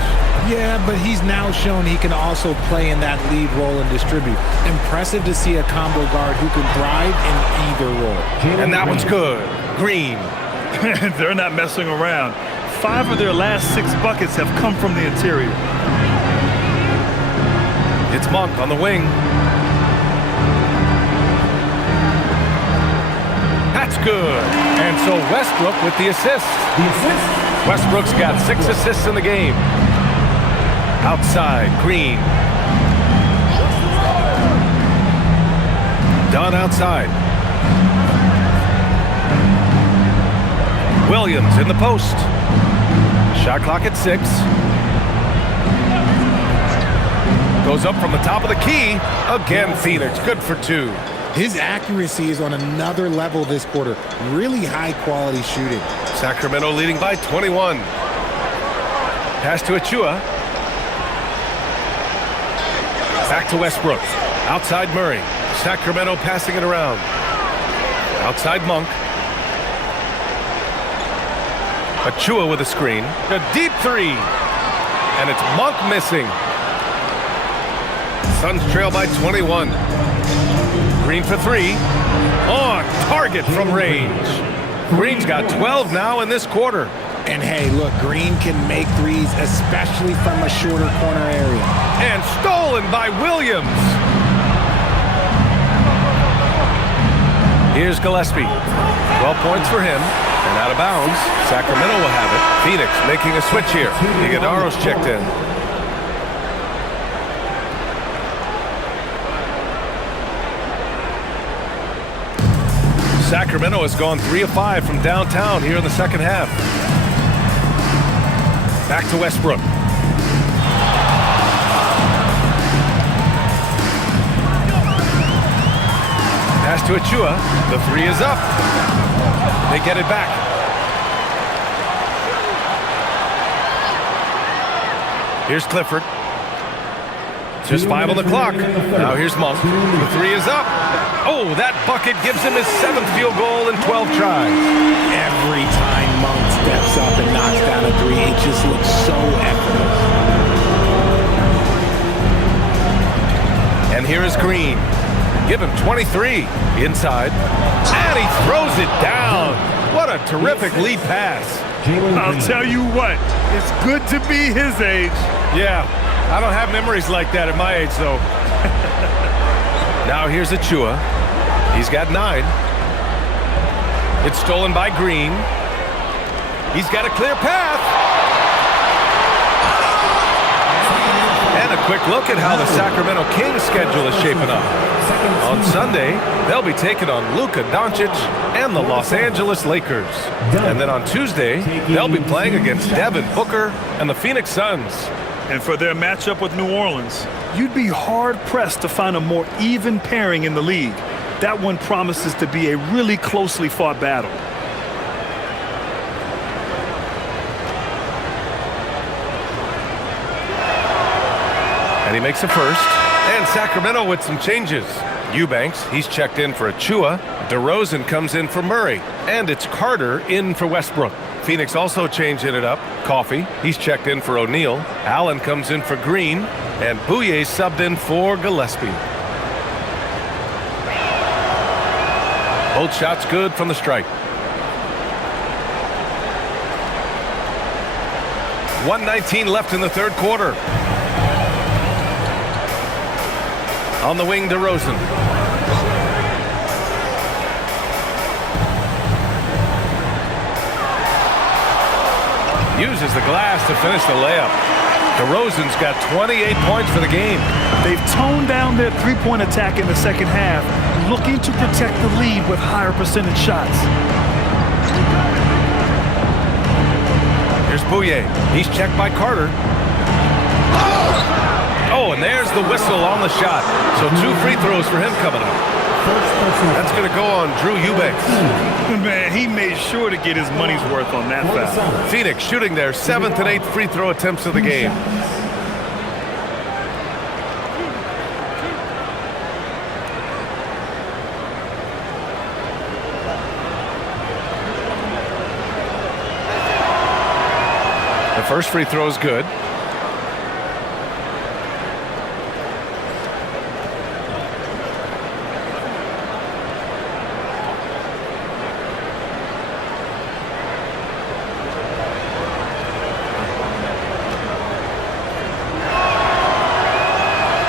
Yeah, but he's now shown he can also play in that lead role and distribute. Impressive to see a combo guard who can thrive in either role. And that one's good. Green. They're not messing around. 5 of their last 6 buckets have come from the interior. It's Monk on the wing. That's good. And so Westbrook with the assist. Westbrook's got 6 assists in the game. Outside, Green. Dunn outside. Williams in the post. Shot clock at 6. Goes up from the top of the key. Again, Phoenix, good for 2. His accuracy is on another level this quarter. Really high-quality shooting. Sacramento leading by 21. Pass to Achua. Back to Westbrook. Outside Murray. Sacramento passing it around. Outside Monk. Achua with a screen. A deep three. And it's Monk missing. Suns trail by 21. Green for three. On target from range. Green's got 12 now in this quarter. And hey, look, Green can make threes, especially from a shorter corner area. And stolen by Williams. Here's Gillespie. 12 points for him. And out of bounds. Sacramento will have it. Phoenix making a switch here. Iguodala's checked in. Sacramento has gone 3 of 5 from downtown here in the second half. Back to Westbrook. Pass to Achua. The three is up. They get it back. Here's Clifford. Just 5 on the clock. Now here's Monk. The three is up. Oh, that bucket gives him his 7th field goal in 12 tries. Every time Monk steps up and knocks down a three, it just looks so effortless. And here is Green. Give him 23 inside. And he throws it down. What a terrific lead pass. I'll tell you what, it's good to be his age. Yeah, I don't have memories like that at my age, though. Now here's Achua. He's got 9. It's stolen by Green. He's got a clear path. And a quick look at how the Sacramento Kings schedule is shaping up. On Sunday, they'll be taking on Luka Doncic and the Los Angeles Lakers. And then on Tuesday, they'll be playing against Devin Booker and the Phoenix Suns. And for their matchup with New Orleans, you'd be hard-pressed to find a more even pairing in the league. That one promises to be a really closely fought battle. And he makes a first. And Sacramento with some changes. Eubanks, he's checked in for Achua. DeRozan comes in for Murray. And it's Carter in for Westbrook. Phoenix also changing it up. Coffey, he's checked in for O'Neal. Allen comes in for Green. And Bouye subbed in for Gillespie. Both shots good from the stripe. 1:19 left in the third quarter. On the wing, DeRozan. Uses the glass to finish the layup. DeRozan's got 28 points for the game. They've toned down their three-point attack in the second half, looking to protect the lead with higher percentage shots. Here's Bouye. He's checked by Carter. Oh, and there's the whistle on the shot. So 2 free throws for him coming up. That's going to go on Drew Eubanks. Man, he made sure to get his money's worth on that foul. Phoenix shooting their 7th and 8th free throw attempts of the game. The first free throw is good.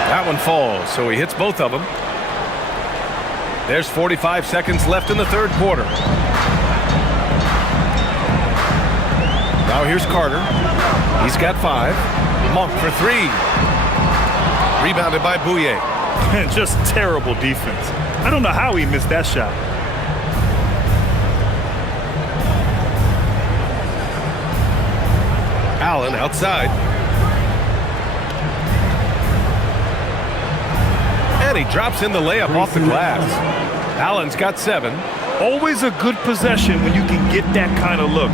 That one falls, so he hits both of them. There's 45 seconds left in the third quarter. Now here's Carter. He's got 5. Monk for 3. Rebounded by Bouye. Just terrible defense. I don't know how he missed that shot. Allen outside. And he drops in the layup off the glass. Allen's got 7. Always a good possession when you can get that kind of look.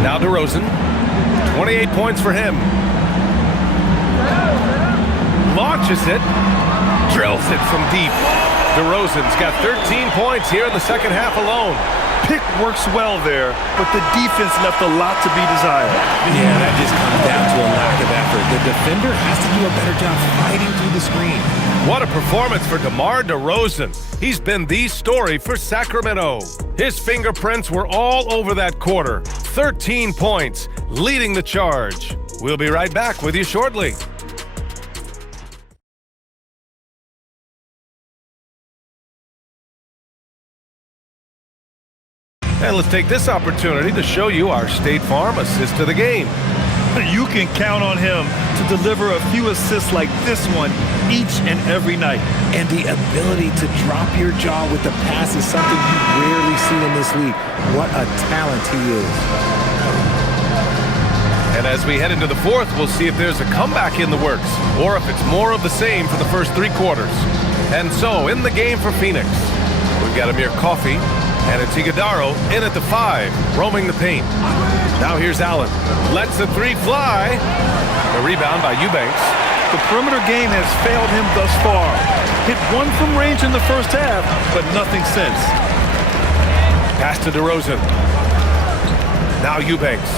Now DeRozan. 28 points for him. Launches it. Drills it from deep. DeRozan's got 13 points here in the second half alone. pick works well there, but the defense left a lot to be desired. Yeah, that just comes down to a lack of effort. The defender has to do a better job fighting through the screen. What a performance for DeMar DeRozan. He's been the story for Sacramento. His fingerprints were all over that quarter. 13 points, leading the charge. We'll be right back with you shortly. And let's take this opportunity to show you our State Farm assist to the game. You can count on him to deliver a few assists like this one each and every night. And the ability to drop your jaw with the pass is something you rarely see in this league. What a talent he is. And as we head into the fourth, we'll see if there's a comeback in the works or if it's more of the same for the first 3 quarters. And so, in the game for Phoenix, we've got Amir Coffey, and it's Iguodala in at the 5, roaming the paint. Now here's Allen. Lets the 3 fly. The rebound by Eubanks. The perimeter game has failed him thus far. Hit 1 from range in the first half, but nothing since. Pass to DeRozan. Now Eubanks.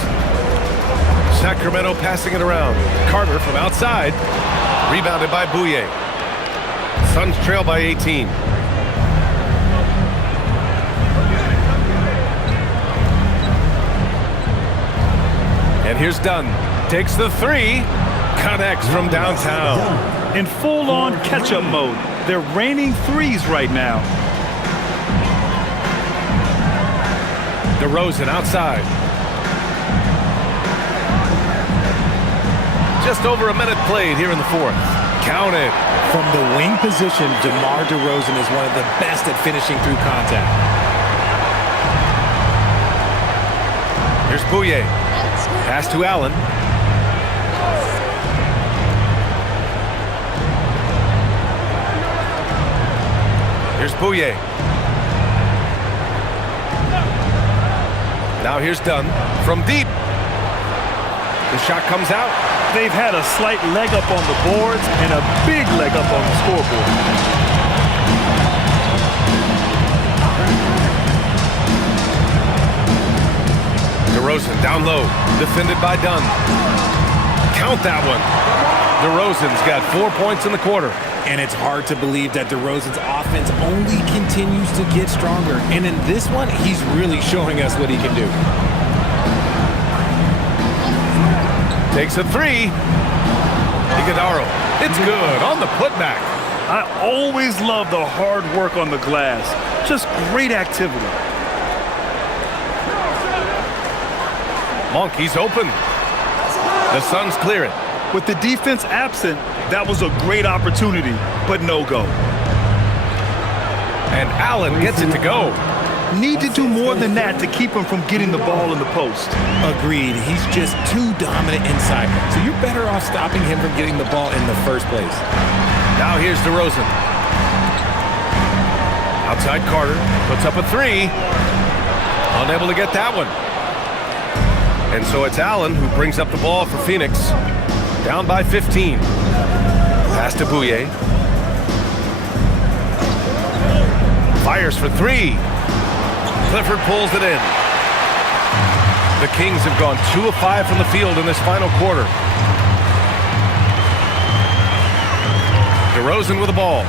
Sacramento passing it around. Carter from outside. Rebounded by Bouye. Suns trail by 18. And here's Dunn. Takes the 3. Connects from downtown. In full-on catch-up mode. They're raining threes right now. DeRozan outside. Just over a minute played here in the fourth. Counted. From the wing position, DeMar DeRozan is one of the best at finishing through contact. Here's Bouye. Pass to Allen. Here's Bouye. Now here's Dunn from deep. The shot comes out. They've had a slight leg up on the boards and a big leg up on the scoreboard. DeRozan down low, defended by Dunn. Count that one. DeRozan's got 4 points in the quarter. And it's hard to believe that DeRozan's offense only continues to get stronger. And in this one, he's really showing us what he can do. Takes a 3. Iguodala. It's good on the putback. I always love the hard work on the glass. Just great activity. Monkey's open. The Suns clear it. With the defense absent, that was a great opportunity, but no go. And Allen gets it to go. Need to do more than that to keep him from getting the ball in the post. Agreed. He's just too dominant inside. So you're better off stopping him from getting the ball in the first place. Now here's DeRozan. Outside Carter. Puts up a 3. Unable to get that one. And so it's Allen who brings up the ball for Phoenix. Down by 15. Pass to Bouye. Fires for 3. Clifford pulls it in. The Kings have gone 2 of 5 from the field in this final quarter. DeRozan with the ball.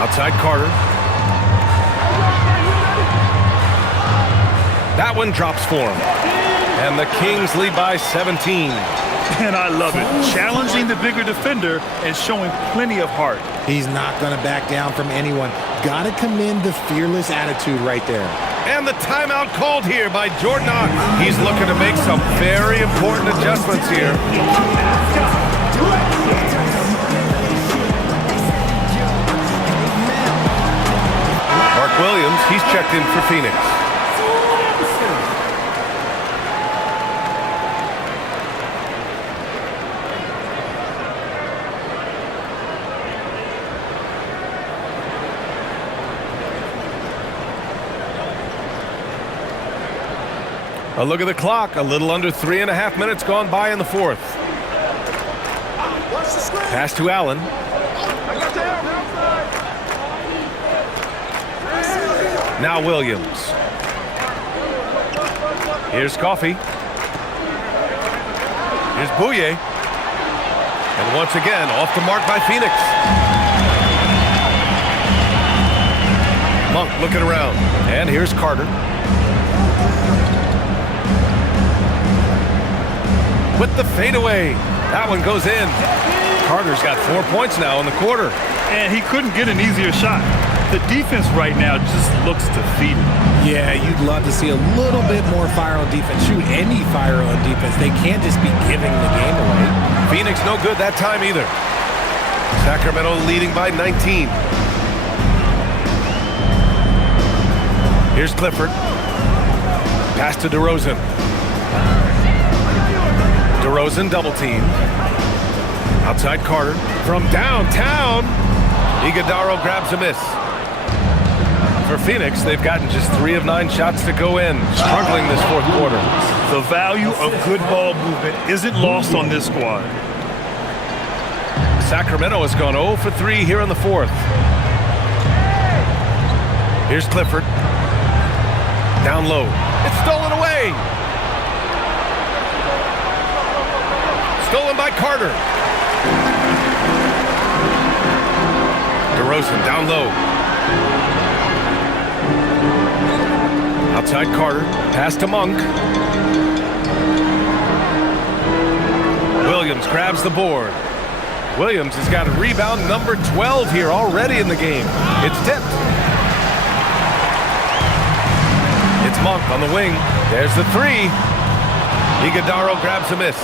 Outside Carter. That one drops for him. And the Kings lead by 17. And I love it. Challenging the bigger defender and showing plenty of heart. He's not going to back down from anyone. Got to commend the fearless attitude right there. And the timeout called here by Jordan Ott. He's looking to make some very important adjustments here. Mark Williams, he's checked in for Phoenix. A look at the clock. A little under 3.5 minutes gone by in the fourth. Pass to Allen. Now Williams. Here's Coffey. Here's Bouye. And once again, off the mark by Phoenix. Monk looking around. And here's Carter. With the fadeaway. That one goes in. Carter's got 4 points now in the quarter. And he couldn't get an easier shot. The defense right now just looks defeated. Yeah, you'd love to see a little bit more fire on defense. Shoot, any fire on defense. They can't just be giving the game away. Phoenix no good that time either. Sacramento leading by 19. Here's Clifford. Pass to DeRozan. DeRozan double teamed. Outside Carter. From downtown. Iguodala grabs a miss. For Phoenix, they've gotten just 3 of 9 shots to go in. Struggling this fourth quarter. The value of good ball movement isn't lost on this squad. Sacramento has gone 0 for 3 here in the fourth. Here's Clifford. Down low. It's stolen away. Stolen by Carter. DeRozan down low. Outside Carter. Pass to Monk. Williams grabs the board. Williams has got a rebound number 12 here already in the game. It's tipped. It's Monk on the wing. There's the 3. Iguodala grabs a miss.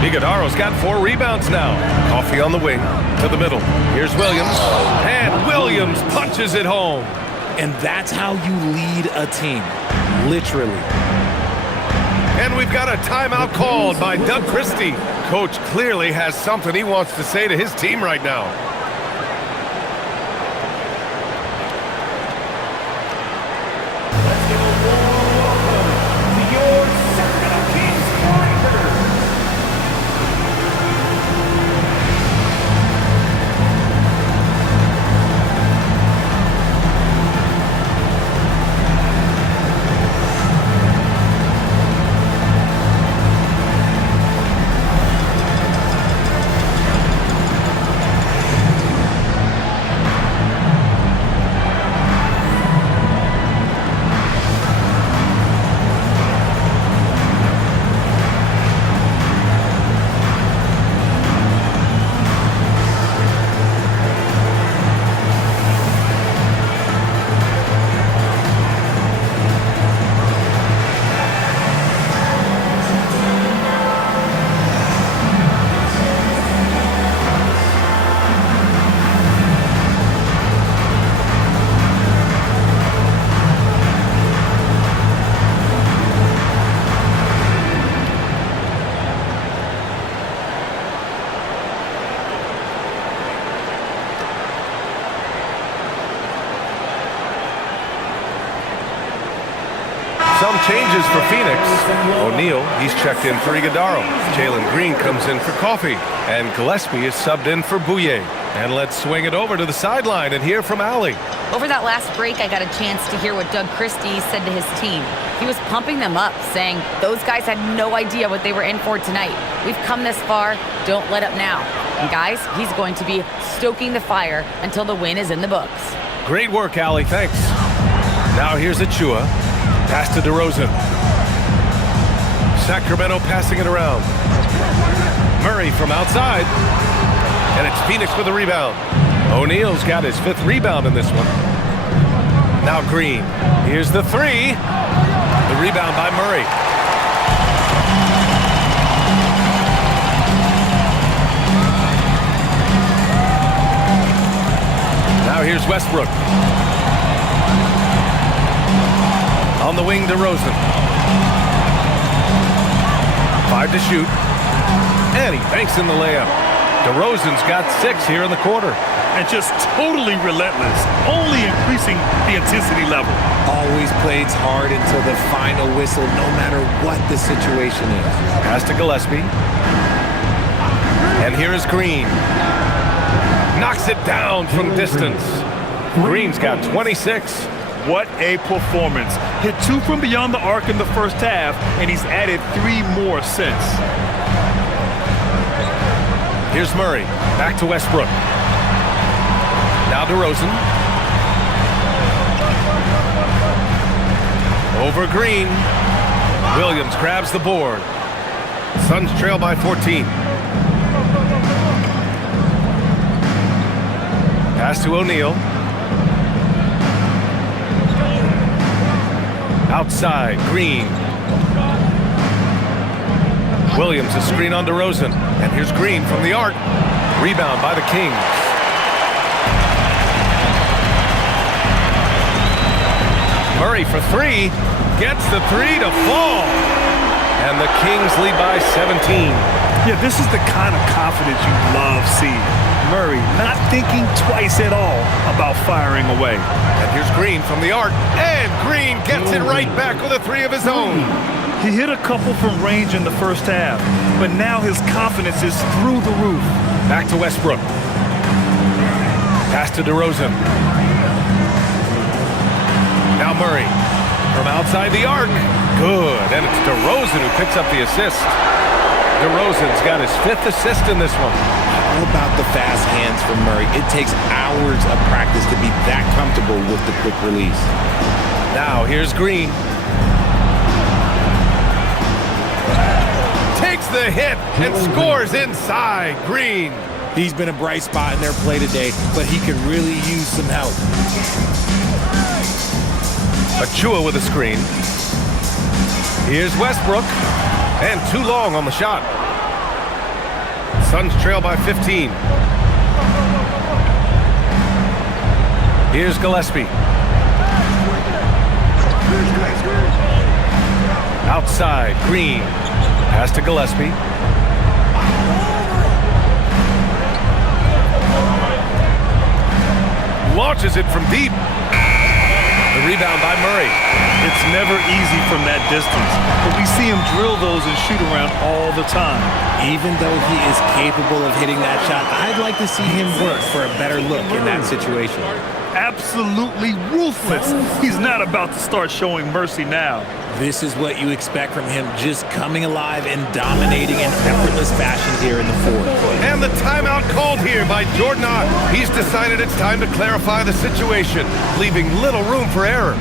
Iguodala's got 4 rebounds now. Coffey on the wing to the middle. Here's Williams. And Williams punches it home. And that's how you lead a team. Literally. And we've got a timeout called by Doug Christie. Coach clearly has something he wants to say to his team right now. Let's give a warm welcome to your Sacramento Kings Fighters. Some changes for Phoenix. O'Neal, he's checked in for Iguodala. Jalen Green comes in for Coffey. And Gillespie is subbed in for Bouye. And let's swing it over to the sideline and hear from Allie. Over that last break, I got a chance to hear what Doug Christie said to his team. He was pumping them up, saying those guys had no idea what they were in for tonight. We've come this far, don't let up now. And guys, he's going to be stoking the fire until the win is in the books. Great work, Allie, thanks. Now here's Achua. Pass to DeRozan. Sacramento passing it around. Murray from outside. And it's Phoenix with a rebound. O'Neal's got his 5th rebound in this one. Now Green. Here's the 3. The rebound by Murray. Now here's Westbrook. On the wing, DeRozan. 5 to shoot. And he banks in the layup. DeRozan's got 6 here in the quarter. And just totally relentless, only increasing the intensity level. Always plays hard until the final whistle, no matter what the situation is. Pass to Gillespie. And here is Green. Knocks it down from distance. Green's got 26. What a performance. Hit 2 from beyond the arc in the first half, and he's added 3 more since. Here's Murray. Back to Westbrook. Now DeRozan. Over Green. Williams grabs the board. Suns trail by 14. Pass to O'Neal. Outside, Green. Williams, a screen on DeRozan. And here's Green from the arc. Rebound by the Kings. Murray for 3. Gets the 3 to fall. And the Kings lead by 17. Yeah, this is the kind of confidence you love seeing. Murray not thinking twice at all about firing away. And here's Green from the arc. And Green gets it right back with a 3 of his own. He hit a couple from range in the first half, but now his confidence is through the roof. Back to Westbrook. Pass to DeRozan. Now Murray from outside the arc. Good. And it's DeRozan who picks up the assist. DeRozan's got his 5th assist in this one. How about the fast hands from Murray? It takes hours of practice to be that comfortable with the quick release. Now here's Green. Takes the hit and scores inside. Green. He's been a bright spot in their play today, but he could really use some help. Achua with a screen. Here's Westbrook. And too long on the shot. Suns trail by 15. Here's Gillespie. Outside, Green. Pass to Gillespie. Launches it from deep. The rebound by Murray. It's never easy from that distance, but we see him drill those and shoot around all the time. Even though he is capable of hitting that shot, I'd like to see him work for a better look in that situation. Absolutely ruthless. He's not about to start showing mercy now. This is what you expect from him, just coming alive and dominating in effortless fashion here in the fourth. And the timeout called here by Jordan Ott. He's decided it's time to clarify the situation, leaving little room for error.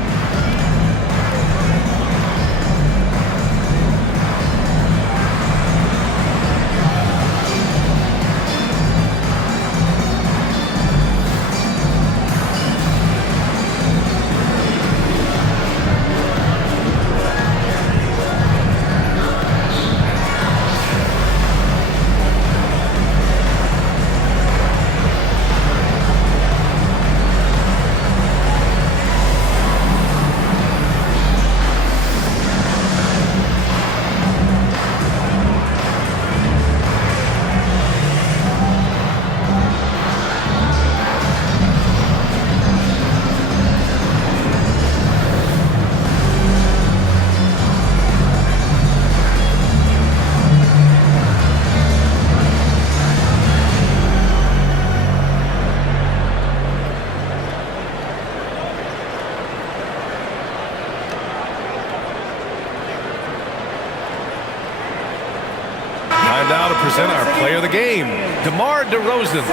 Now to present our player of the game, DeMar DeRozan.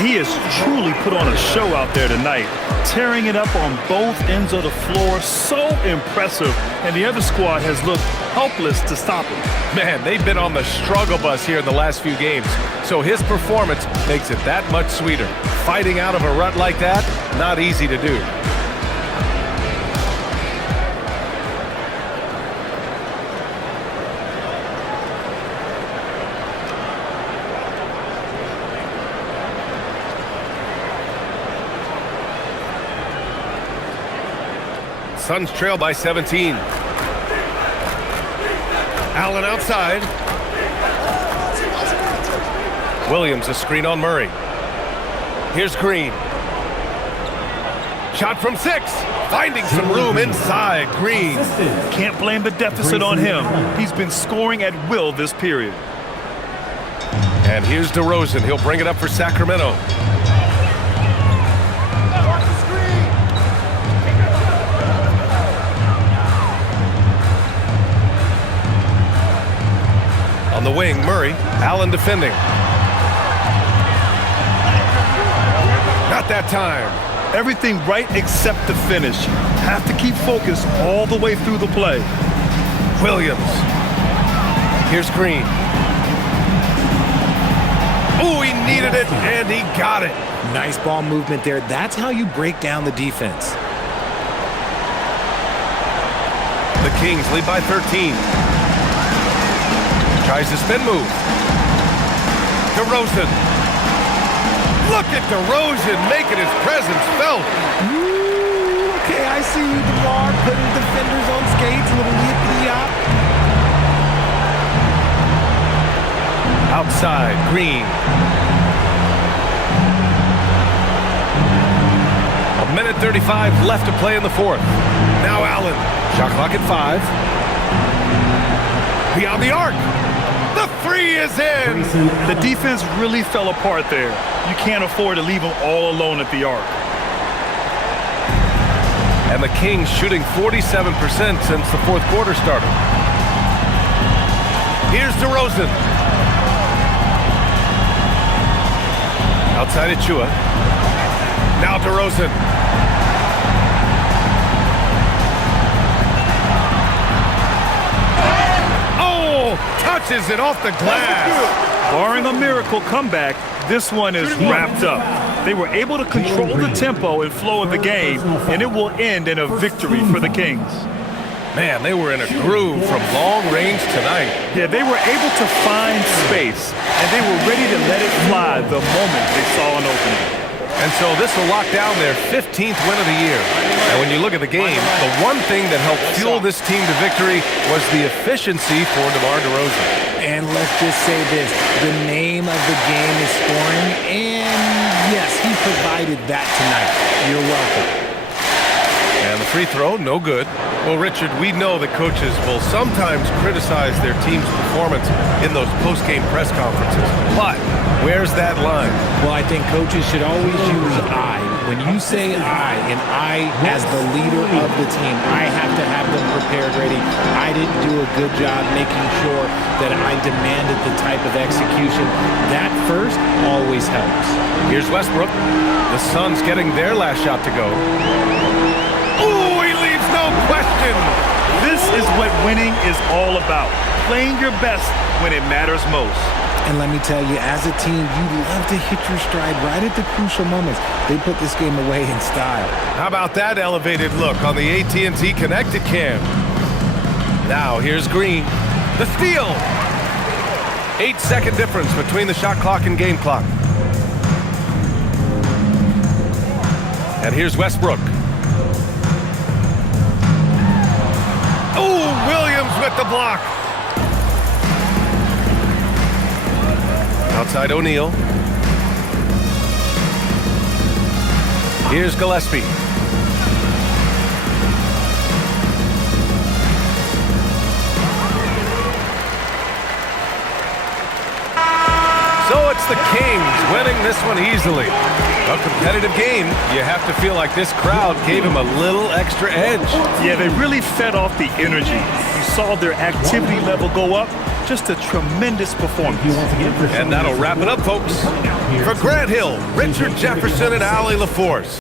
He has truly put on a show out there tonight, tearing it up on both ends of the floor. So impressive, and the other squad has looked helpless to stop him. Man, they've been on the struggle bus here in the last few games, so his performance makes it that much sweeter. Fighting out of a rut like that, not easy to do. Suns trail by 17. Allen outside. Williams a screen on Murray. Here's Green. Shot from 6. Finding some room inside. Green. Can't blame the deficit on him. He's been scoring at will this period. And here's DeRozan. He'll bring it up for Sacramento. On the wing, Murray. Allen defending. Not that time. Everything right except the finish. Have to keep focused all the way through the play. Williams. Here's Green. Oh, he needed it, and he got it. Nice ball movement there. That's how you break down the defense. The Kings lead by 13. Tries the spin move. DeRozan. Look at DeRozan making his presence felt. Ooh, okay, I see you, DeMar, putting defenders on skates, a little yippity-yop. Outside, Green. A minute 35 left to play in the fourth. Now Allen. Shot clock at 5. Beyond the arc. The three is in. The defense really fell apart there. You can't afford to leave them all alone at the arc. And the Kings shooting 47% since the fourth quarter started. Here's DeRozan. Outside Achua. Now DeRozan. Oh, touches it off the glass. Barring a miracle comeback, this one is wrapped up. They were able to control the tempo and flow of the game, and it will end in a victory for the Kings. Man, they were in a groove from long range tonight. Yeah, they were able to find space, and they were ready to let it fly the moment they saw an opening. And so this will lock down their 15th win of the year. And when you look at the game, the one thing that helped fuel this team to victory was the efficiency for DeMar DeRozan. And let's just say this, the name of the game is scoring, and yes, he provided that tonight. You're welcome. And the free throw, no good. Well, Richard, we know that coaches will sometimes criticize their team's performance in those post-game press conferences. But where's that line? Well, I think coaches should always use I. When you say I, and I as the leader of the team, I have to have them prepared ready. I didn't do a good job making sure that I demanded the type of execution. That first always helps. Here's Westbrook. The Suns getting their last shot to go. Ooh, he leaves no question. This is what winning is all about. Playing your best when it matters most. And let me tell you, as a team, you love to hit your stride right at the crucial moments. They put this game away in style. How about that elevated look on the AT&T Connected cam? Now here's Green. The steal. 8-second difference between the shot clock and game clock. And here's Westbrook. Oh, Williams with the block. Outside O'Neal. Here's Gillespie. So it's the Kings winning this one easily. A competitive game. You have to feel like this crowd gave him a little extra edge. Yeah, they really fed off the energy. You saw their activity level go up. Just a tremendous performance. And that'll wrap it up, folks. For Grant Hill, Richard Jefferson, and Allie LaForce.